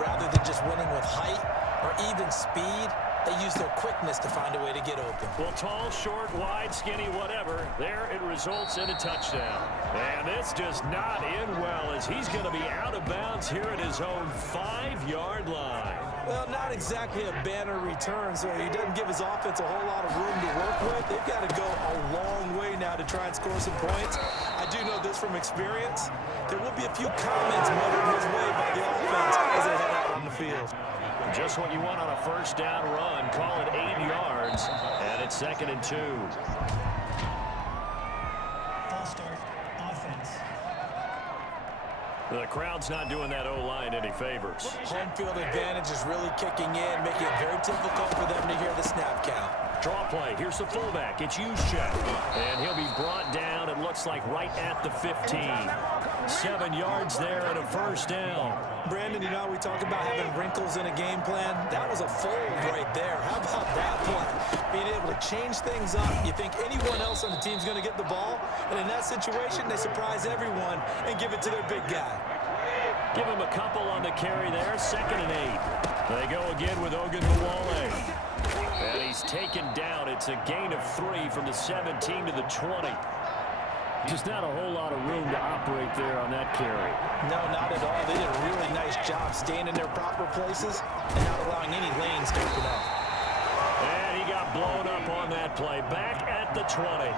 rather than just winning with height or even speed, they use their quickness to find a way to get open. Well, tall, short, wide, skinny, whatever, there it results in a touchdown. And this does not end well as he's going to be out of bounds here at his own 5-yard line. Well, not exactly a banner return, so he doesn't give his offense a whole lot of room to work with. They've got to go a long way now to try and score some points. I do know this from experience. There will be a few comments muttered his way by the offense as they head out on the field. Just what you want on a first down run. Call it 8 yards, and it's 2nd and 2. False start, offense. The crowd's not doing that O-line any favors. Home field advantage is really kicking in, making it very difficult for them to hear the snap count. Draw play. Here's the fullback. It's Juszczyk. And he'll be brought down, it looks like, right at the 15. 7 yards there and a first down. Brandon, you know, we talk about having wrinkles in a game plan. That was a fold right there. How about that play? Being able to change things up. You think anyone else on the team's going to get the ball, and in that situation, they surprise everyone and give it to their big guy. Give him a couple on the carry there. 2nd and 8. They go again with Ogunbowale. And he's taken down. It's a gain of 3 from the 17 to the 20. Just not a whole lot of room to operate there on that carry. No, not at all. They did a really nice job staying in their proper places and not allowing any lanes to open up. And he got blown up on that play. Back at the 20.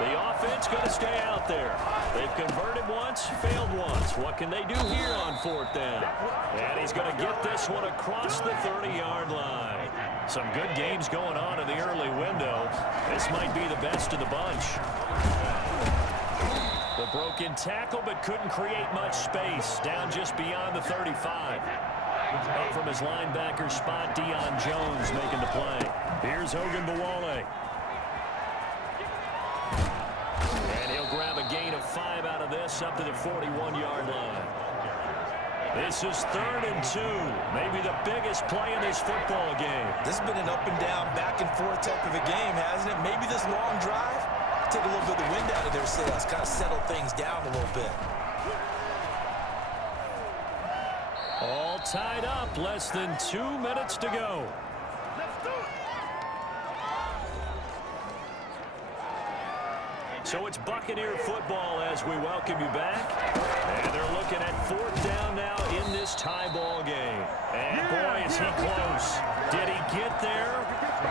The offense going to stay out there. They've converted once, failed once. What can they do here on 4th down? And he's going to get this one across the 30-yard line. Some good games going on in the early window. This might be the best of the bunch. The broken tackle, but couldn't create much space. Down just beyond the 35. Up from his linebacker spot, Deion Jones making the play. Here's Ogunbowale. And he'll grab a gain of 5 out of this up to the 41-yard line. This is 3rd and 2. Maybe the biggest play in this football game. This has been an up and down, back and forth type of a game, hasn't it? Maybe this long drive take a little bit of the wind out of their sails, kind of settle things down a little bit. All tied up, less than 2 minutes to go. So it's Buccaneer football as we welcome you back. And they're looking at 4th down now in this tie ball game. And boy, is he close. Did he get there?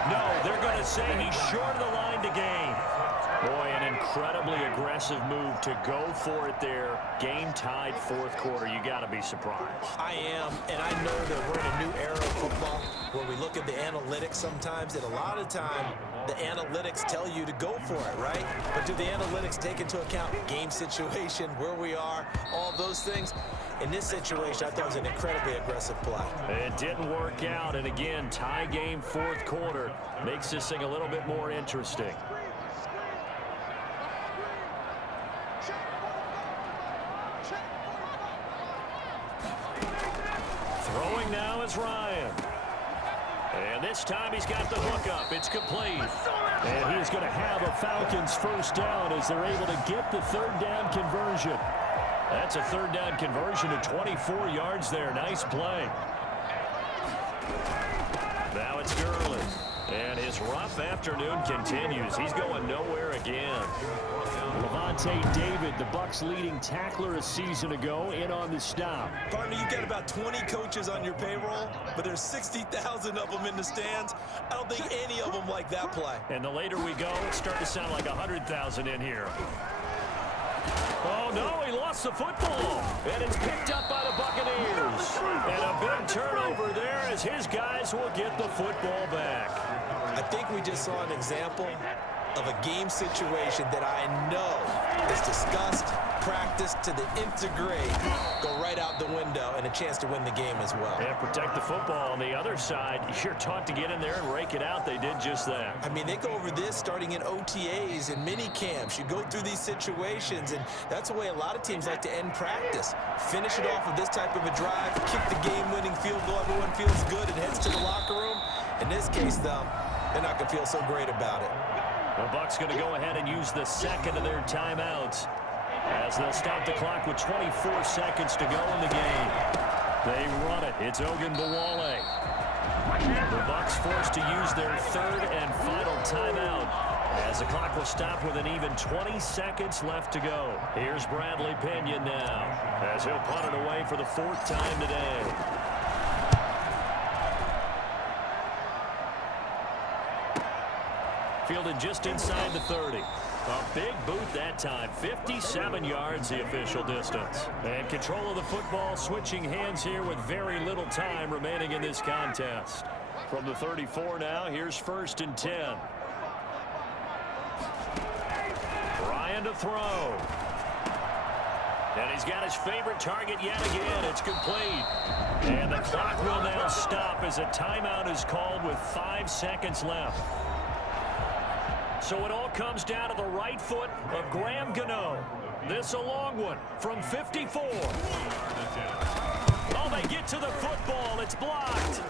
No, they're going to say he's short of the line to gain. Boy, an incredibly aggressive move to go for it there. Game tied 4th quarter. You got to be surprised. I am, and I know that we're in a new era of football where we look at the analytics sometimes, and a lot of time the analytics tell you to go for it, right? But do the analytics take into account game situation, where we are, all those things? In this situation, I thought it was an incredibly aggressive play. It didn't work out, and again, tie game 4th quarter makes this thing a little bit more interesting. Throwing now is Ryan. And this time he's got the hook up. It's complete. And he's going to have a Falcons first down as they're able to get the 3rd down conversion. That's a 3rd down conversion to 24 yards there. Nice play. Now it's Gurley. And his rough afternoon continues. He's going nowhere again. Lavonte David, the Bucs' leading tackler a season ago, in on the stop. Partner, you got about 20 coaches on your payroll, but there's 60,000 of them in the stands. I don't think any of them like that play. And the later we go, it's starting to sound like 100,000 in here. Oh, no, he lost the football. And it's picked up by the Buccaneers. And a big turnover there as his guys will get the football back. I think we just saw an example of a game situation that I know is discussed, practiced to the nth degree, go right out the window, and a chance to win the game as well. And protect the football on the other side. You're taught to get in there and rake it out. They did just that. I mean, they go over this starting in OTAs and mini camps. You go through these situations, and that's the way a lot of teams like to end practice. Finish it off with this type of a drive, kick the game-winning field goal. Everyone feels good and heads to the locker room. In this case, though, they're not going to feel so great about it. The Bucs going to go ahead and use the 2nd of their timeouts as they'll stop the clock with 24 seconds to go in the game. They run it. It's Ogunbowale. The Bucks forced to use their third and final timeout as the clock will stop with an even 20 seconds left to go. Here's Bradley Pinion now as he'll punt it away for the fourth time today. Fielded just inside the 30. A big boot that time. 57 yards the official distance. And control of the football switching hands here with very little time remaining in this contest. From the 34 now, here's 1st and 10. Ryan to throw. And he's got his favorite target yet again. It's complete. And the clock will now stop as a timeout is called with 5 seconds left. So it all comes down to the right foot of Graham Gano. This a long one from 54. Oh, they get to the football. It's blocked.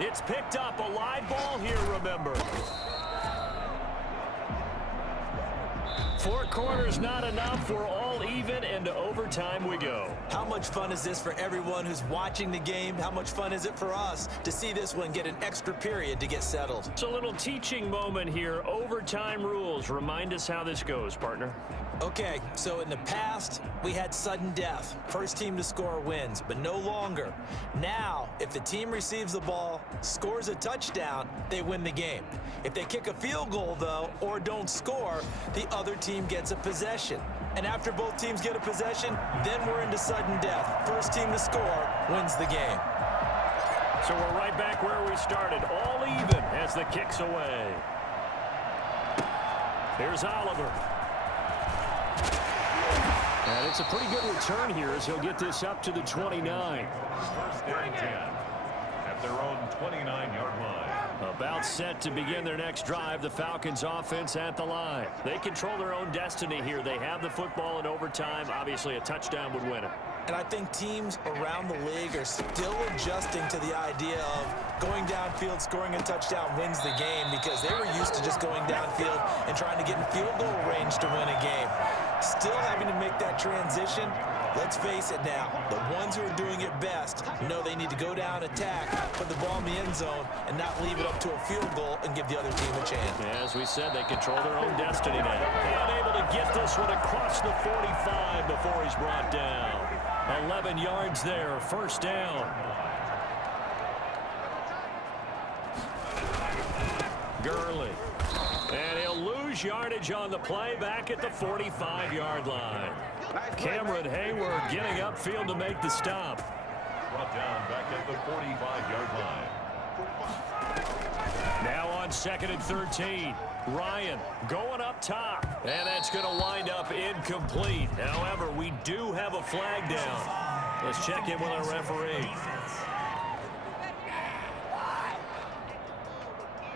It's picked up. A live ball here, remember. 4 quarters not enough. We're all even, and to overtime we go. How much fun is this for everyone who's watching the game? How much fun is it for us to see this one get an extra period to get settled? It's a little teaching moment here. Overtime rules. Remind us how this goes, partner. Okay, so in the past, we had sudden death. First team to score wins, but no longer. Now, if the team receives the ball, scores a touchdown, they win the game. If they kick a field goal, though, or don't score, the other team gets a possession. And after both teams get a possession, then we're into sudden death. First team to score wins the game. So we're right back where we started, all even as the kick's away. Here's Oliver. And it's a pretty good return here as he'll get this up to the 29. 1st and 10 at their own 29-yard line. About set to begin their next drive, the Falcons offense at the line. They control their own destiny here. They have the football in overtime. Obviously, a touchdown would win it. And I think teams around the league are still adjusting to the idea of going downfield, scoring a touchdown wins the game, because they were used to just going downfield and trying to get in field goal range to win a game. Still having to make that transition. Let's face it now, the ones who are doing it best know they need to go down, attack, put the ball in the end zone, and not leave it up to a field goal and give the other team a chance. As we said, they control their own destiny now. And able to get this one across the 45 before he's brought down. 11 yards there, 1st down. Gurley. And he'll lose yardage on the play back at the 45-yard line. Cameron Hayward getting upfield to make the stop. Brought down back at the 45-yard line. Now on 2nd and 13. Ryan going up top. And that's going to wind up incomplete. However, we do have a flag down. Let's check in with our referee.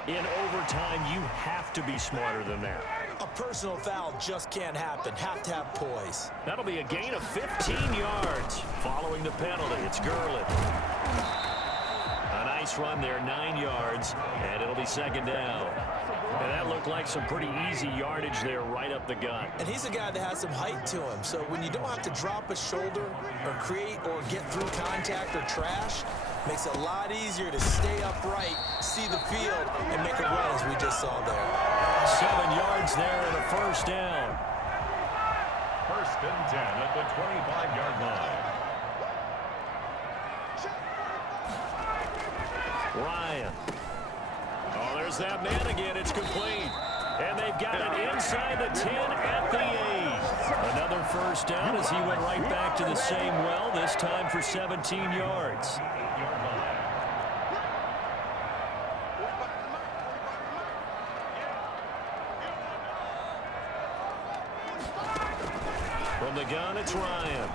In overtime, you have to be smarter than that. A personal foul just can't happen. Have to have poise. That'll be a gain of 15 yards. Following the penalty, it's Gurley. A nice run there, 9 yards, and it'll be 2nd down. And that looked like some pretty easy yardage there right up the gut. And he's a guy that has some height to him, so when you don't have to drop a shoulder or create or get through contact or trash, makes it a lot easier to stay upright, see the field, and make a run as we just saw there. 7 yards there and a 1st down. 1st and 10 at the 25-yard line. Ryan. Oh, there's that man again. It's complete. And they've got it inside the 10 at the 8. Another 1st down as he went right back to the same well, this time for 17 yards. From the gun, it's Ryan.